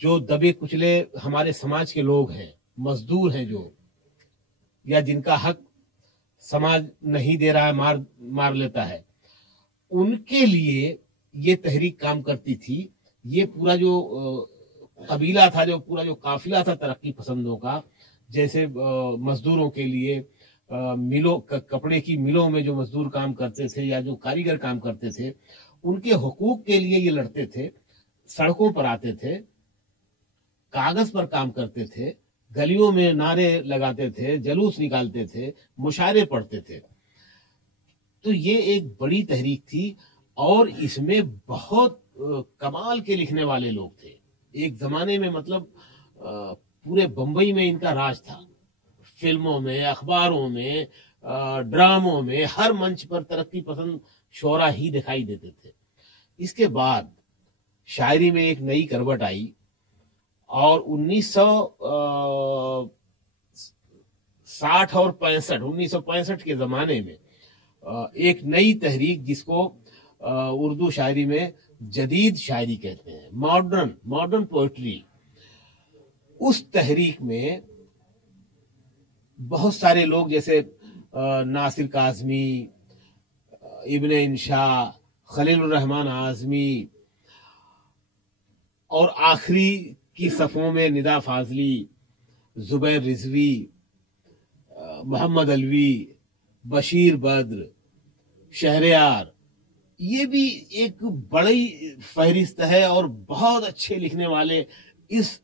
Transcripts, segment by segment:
جو دبے کچلے ہمارے سماج کے لوگ ہیں، مزدور ہیں جو، یا جن کا حق سماج نہیں دے رہا ہے، مار لیتا ہے، ان کے لیے یہ تحریک کام کرتی تھی. یہ پورا جو قبیلہ تھا، جو پورا جو قافلہ تھا ترقی پسندوں کا، جیسے مزدوروں کے لیے ملوں، کپڑے کی ملوں میں جو مزدور کام کرتے تھے یا جو کاریگر کام کرتے تھے، ان کے حقوق کے لیے یہ لڑتے تھے. سڑکوں پر آتے تھے، کاغذ پر کام کرتے تھے، گلیوں میں نعرے لگاتے تھے، جلوس نکالتے تھے، مشاعرے پڑھتے تھے. تو یہ ایک بڑی تحریک تھی، اور اس میں بہت کمال کے لکھنے والے لوگ تھے. ایک زمانے میں مطلب پورے بمبئی میں ان کا راج تھا. فلموں میں، اخباروں میں، ڈراموں میں، ہر منچ پر ترقی پسند شعرا ہی دکھائی دیتے تھے. اس کے بعد شاعری میں ایک نئی کروٹ آئی، اور 1960 اور 1965 کے زمانے میں ایک نئی تحریک، جس کو اردو شاعری میں جدید شاعری کہتے ہیں، ماڈرن پوئٹری، اس تحریک میں بہت سارے لوگ جیسے ناصر کاظمی، ابن انشا، خلیل الرحمن اعظمی، اور آخری کی صفوں میں ندا فاضلی، زبیر رضوی، محمد علوی، بشیر بدر، شہریار، یہ بھی ایک بڑی فہرست ہے، اور بہت اچھے لکھنے والے اس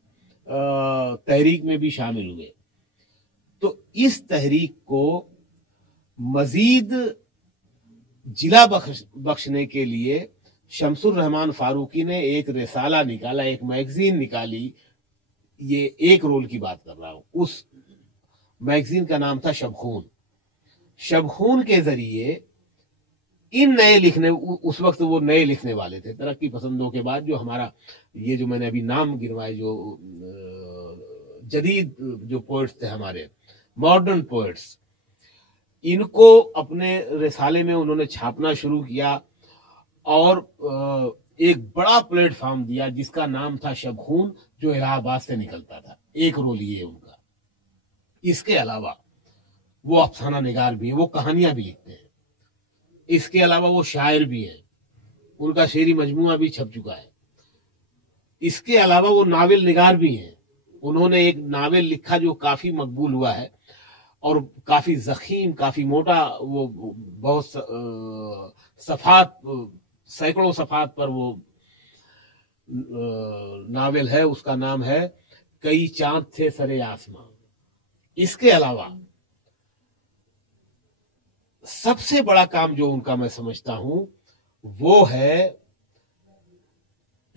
تحریک میں بھی شامل ہوئے. تو اس تحریک کو مزید جلا بخشنے کے لیے شمس الرحمن فاروقی نے ایک رسالہ نکالا، ایک میگزین نکالی. یہ ایک رول کی بات کر رہا ہوں. اس میگزین کا نام تھا شبخون. شبخون کے ذریعے ان نئے لکھنے، اس وقت وہ نئے لکھنے والے تھے ترقی پسندوں کے بعد، جو ہمارا یہ جو میں نے ابھی نام گنوائے، جو جدید جو پوئٹس تھے ہمارے، ماڈرن پوئٹس، ان کو اپنے رسالے میں انہوں نے چھاپنا شروع کیا، اور ایک بڑا پلیٹ فارم دیا جس کا نام تھا شبخون، جو الہ آباد سے نکلتا تھا. ایک رول یہ ان کا. اس کے علاوہ وہ افسانہ نگار بھی ہیں، وہ کہانیاں بھی لکھتے ہیں. اس کے علاوہ وہ شاعر بھی ہیں، ان کا شعری مجموعہ بھی چھپ چکا ہے. اس کے علاوہ وہ ناول نگار بھی ہیں. انہوں نے ایک ناول لکھا جو کافی مقبول ہوا ہے، اور کافی ضخیم، کافی موٹا، وہ بہت صفحات، سینکڑوں صفحات پر وہ ناول ہے. اس کا نام ہے کئی چاند تھے سرے آسماں. اس کے علاوہ سب سے بڑا کام جو ان کا میں سمجھتا ہوں وہ ہے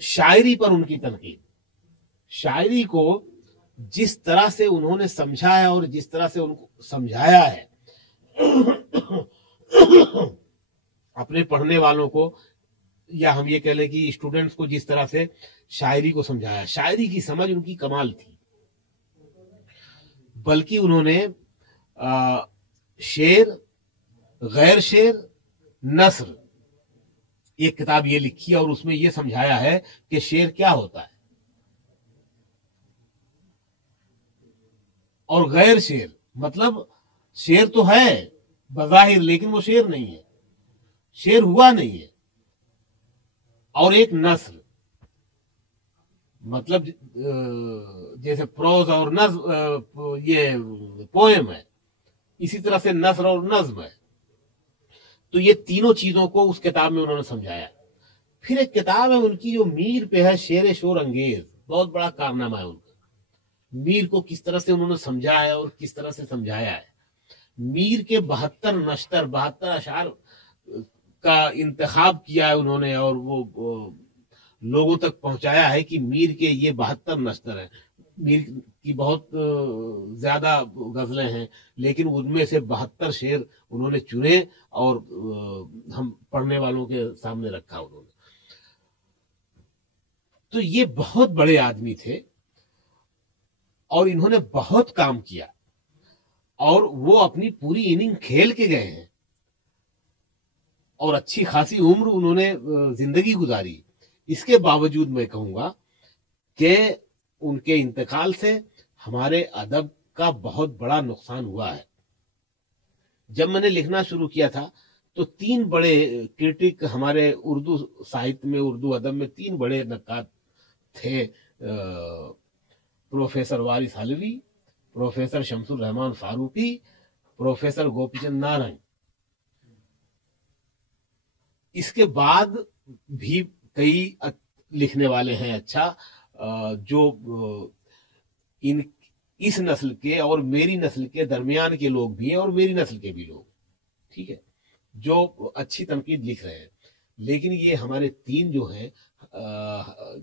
شاعری پر ان کی تنقید. شاعری کو جس طرح سے انہوں نے سمجھا ہے، اور جس طرح سے ان کو سمجھایا ہے اپنے پڑھنے والوں کو، یا ہم یہ کہہ لیں کہ اسٹوڈنٹس کو، جس طرح سے شاعری کو سمجھایا، شاعری کی سمجھ ان کی کمال تھی. بلکہ انہوں نے شعر، غیر شعر، نثر، ایک کتاب یہ لکھی، اور اس میں یہ سمجھایا ہے کہ شعر کیا ہوتا ہے، اور غیر شعر مطلب شعر تو ہے بظاہر، لیکن وہ شعر نہیں ہے، شعر ہوا نہیں ہے. اور ایک نثر، مطلب جیسے پروز اور نظم، یہ پوئم ہے، اسی طرح سے نثر اور نظم ہے. تو یہ تینوں چیزوں کو اس کتاب میں انہوں نے سمجھایا. پھر ایک کتاب ہے ان کی جو میر پہ ہے، شعر شور انگیز، بہت بڑا کارنامہ ہے ان کا. میر کو کس طرح سے انہوں نے سمجھا ہے اور کس طرح سے سمجھایا ہے. میر کے 72 نشتر، 72 اشعار کا انتخاب کیا ہے انہوں نے، اور وہ لوگوں تک پہنچایا ہے کہ میر کے یہ 72 نشتر ہیں. میر کی بہت زیادہ غزلیں ہیں، لیکن ان میں سے 72 شعر انہوں نے چنے، اور ہم پڑھنے والوں کے سامنے رکھا انہوں نے. تو یہ بہت بڑے آدمی تھے، اور انہوں نے بہت کام کیا، اور وہ اپنی پوری اننگ کھیل کے گئے ہیں، اور اچھی خاصی عمر انہوں نے زندگی گزاری. اس کے باوجود میں کہوں گا کہ ان کے انتقال سے ہمارے ادب کا بہت بڑا نقصان ہوا ہے. جب میں نے لکھنا شروع کیا تھا تو 3 بڑے کرٹک ہمارے اردو ساہت میں، اردو ادب میں 3 بڑے نقاد تھے، پروفیسر وارث حلوی، پروفیسر شمس الرحمان فاروقی، پروفیسر گوپی چند نارنگ. اس کے بعد بھی کئی لکھنے والے ہیں اچھا، جو اس نسل کے اور میری نسل کے درمیان کے لوگ بھی ہیں اور میری نسل کے بھی لوگ، ٹھیک ہے، جو اچھی تنقید لکھ رہے ہیں. لیکن یہ ہمارے 3 جو ہیں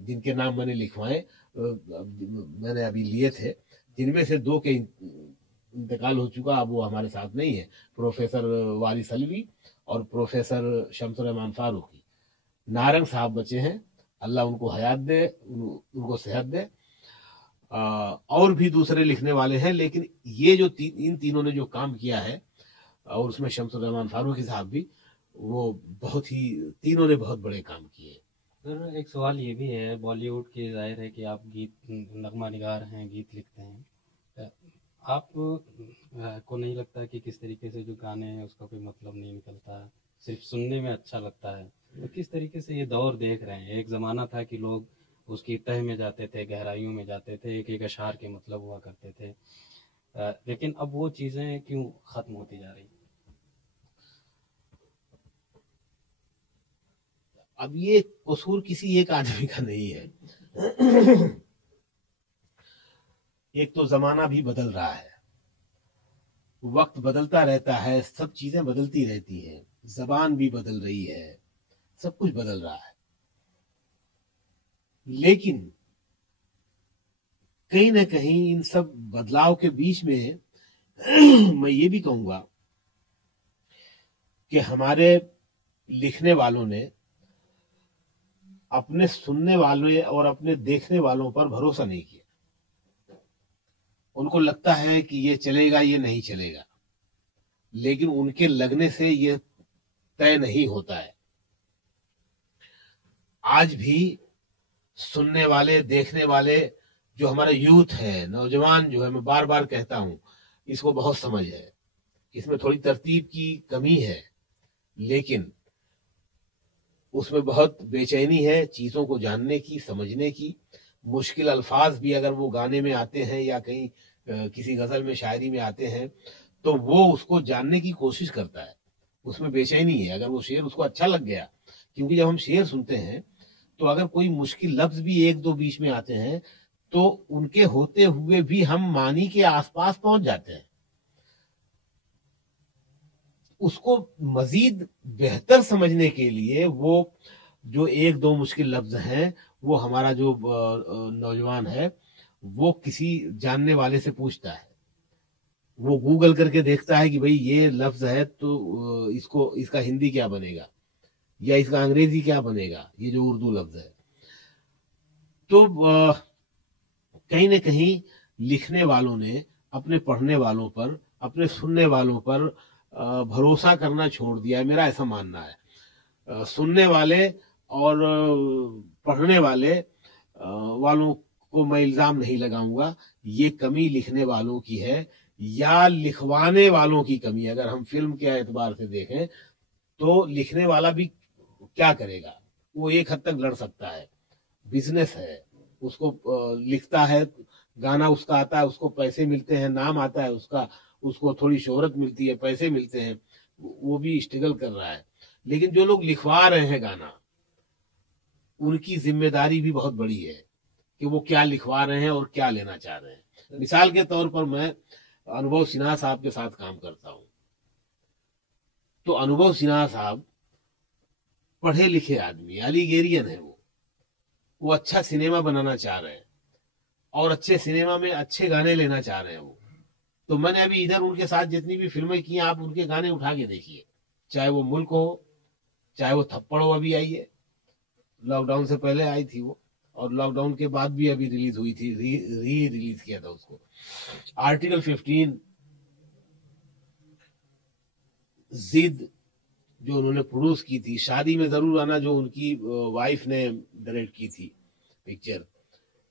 جن کے نام میں نے لکھوائے، میں نے ابھی لیے تھے، جن میں سے 2 کے انتقال ہو چکا، اب وہ ہمارے ساتھ نہیں ہے، پروفیسر وارث حلوی اور پروفیسر شمس الرحمان فاروقی. نارنگ صاحب بچے ہیں، اللہ ان کو حیات دے، ان کو صحت دے. اور بھی دوسرے لکھنے والے ہیں، لیکن یہ جو ان تینوں نے جو کام کیا ہے، اور اس میں شمس الرحمان فاروقی صاحب بھی، وہ بہت ہی، تینوں نے بہت بڑے کام کیے. سر ایک سوال یہ بھی ہے، بالی ووڈ کے ظاہر ہے کہ آپ گیت نغمہ نگار ہیں، گیت لکھتے ہیں، آپ کو نہیں لگتا کہ کس طریقے سے جو گانے ہیں اس کا کوئی مطلب نہیں نکلتا، صرف سننے میں اچھا لگتا ہے؟ تو کس طریقے سے یہ دور دیکھ رہے ہیں؟ ایک زمانہ تھا کہ لوگ اس کی تہ میں جاتے تھے، گہرائیوں میں جاتے تھے، ایک ایک اشعار کے مطلب ہوا کرتے تھے، لیکن اب وہ چیزیں کیوں ختم ہوتی جا رہی؟ اب یہ قصور کسی ایک آدمی کا نہیں ہے. ایک تو زمانہ بھی بدل رہا ہے، وقت بدلتا رہتا ہے، سب چیزیں بدلتی رہتی ہیں، زبان بھی بدل رہی ہے، سب کچھ بدل رہا ہے. لیکن کہیں نہ کہیں ان سب بدلاؤ کے بیچ میں میں یہ بھی کہوں گا کہ ہمارے لکھنے والوں نے اپنے سننے والوں اور اپنے دیکھنے والوں پر بھروسہ نہیں کیا. ان کو لگتا ہے کہ یہ چلے گا، یہ نہیں چلے گا، لیکن ان کے لگنے سے یہ طے نہیں ہوتا ہے. آج بھی سننے والے، دیکھنے والے جو ہمارا یوتھ ہے، نوجوان جو ہے، میں بار بار کہتا ہوں، اس کو بہت سمجھ ہے، اس میں تھوڑی ترتیب کی کمی ہے، لیکن اس میں بہت بے چینی ہے چیزوں کو جاننے کی، سمجھنے کی. مشکل الفاظ بھی اگر وہ گانے میں آتے ہیں یا کہیں کسی غزل میں، شاعری میں آتے ہیں، تو وہ اس کو جاننے کی کوشش کرتا ہے. اس میں بے چینی ہے اگر وہ شعر اس کو اچھا لگ گیا. کیونکہ جب ہم شعر سنتے ہیں تو اگر کوئی مشکل لفظ بھی 1-2 بیچ میں آتے ہیں تو ان کے ہوتے ہوئے بھی ہم معنی کے آس پاس پہنچ جاتے ہیں. اس کو مزید بہتر سمجھنے کے لیے وہ جو 1-2 مشکل لفظ ہیں، وہ ہمارا جو نوجوان ہے وہ کسی جاننے والے سے پوچھتا ہے، وہ گوگل کر کے دیکھتا ہے کہ بھئی یہ لفظ ہے تو اس کا ہندی کیا بنے گا یا اس کا انگریزی کیا بنے گا، یہ جو اردو لفظ ہے. تو کہیں نہ کہیں لکھنے والوں نے اپنے پڑھنے والوں پر، اپنے سننے والوں پر بھروسہ کرنا چھوڑ دیا ہے، میرا ایسا ماننا ہے. سننے والے اور پڑھنے والوں کو میں الزام نہیں لگاؤں گا، یہ کمی لکھنے والوں کی ہے یا لکھوانے والوں کی کمی. اگر ہم فلم کے اعتبار سے دیکھیں تو لکھنے والا بھی کیا کرے گا، وہ ایک حد تک لڑ سکتا ہے، بزنس ہے، اس کو لکھتا ہے، گانا اس کا آتا ہے، اس کو پیسے ملتے ہیں، نام آتا ہے اس کا، اس کو تھوڑی شہرت ملتی ہے، پیسے ملتے ہیں، وہ بھی اسٹرگل کر رہا ہے. لیکن جو لوگ لکھوا رہے ہیں گانا، ان کی ذمہ داری بھی بہت بڑی ہے کہ وہ کیا لکھوا رہے ہیں اور کیا لینا چاہ رہے ہیں. مثال کے طور پر میں انوبھو سنہا صاحب کے ساتھ کام کرتا ہوں، تو انوبھو سنہا صاحب پڑھے لکھے آدمی، الیگیرین ہے، وہ اچھا سنیما بنانا چاہ رہے ہیں اور اچھے سنیما میں اچھے گانے لینا چاہ رہے ہیں وہ. تو میں نے ابھی ادھر ان کے ساتھ جتنی بھی فلمیں کی ہیں، آپ ان کے گانے اٹھا کے دیکھیے، چاہے وہ ملک ہو، چاہے وہ تھپڑ ہو، ابھی آئی ہے، لاک ڈاؤن سے پہلے آئی تھی وہ، اور لاک ڈاؤن کے بعد بھی ابھی ریلیز ہوئی تھی، ری ریلیز کیا تھا اس کو. آرٹیکل 15 زد جو انہوں نے پروڈیوس کی تھی، شادی میں ضرور آنا جو ان کی وائف نے ڈائریکٹ کی تھی پکچر،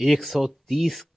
130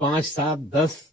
5-7-10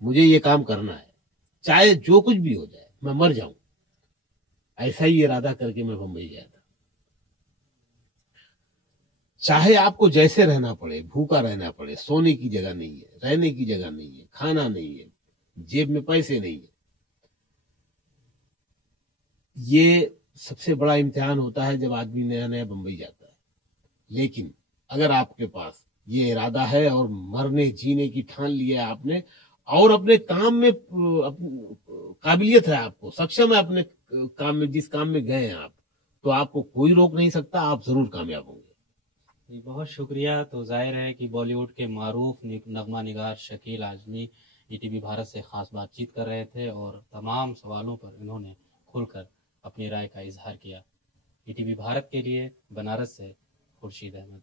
مجھے یہ کام کرنا ہے، چاہے جو کچھ بھی ہو جائے میں مر جاؤں. ایسا ہی ارادہ کر کے میں بمبئی گیا تھا. چاہے آپ کو جیسے رہنا پڑے، بھوکا رہنا پڑے، سونے کی جگہ نہیں ہے، رہنے کی جگہ نہیں ہے، کھانا نہیں ہے، جیب میں پیسے نہیں ہے. یہ سب سے بڑا امتحان ہوتا ہے جب آدمی نیا نیا بمبئی جاتا ہے. لیکن اگر آپ کے پاس یہ ارادہ ہے اور مرنے جینے کی ٹھان لی ہے آپ نے، اور اپنے کام میں قابلیت ہے، آپ کو سکشم ہے اپنے کام میں، جس کام میں گئے ہیں آپ، تو آپ کو کوئی روک نہیں سکتا، آپ ضرور کامیاب ہوں گے. جی بہت شکریہ. تو ظاہر ہے کہ بالی ووڈ کے معروف نغمہ نگار Shakeel Azmi E T V Bharat سے خاص بات چیت کر رہے تھے اور تمام سوالوں پر انہوں نے کھل کر اپنی رائے کا اظہار کیا. ای ٹی وی بھارت کے لیے بنارس سے خورشید احمد.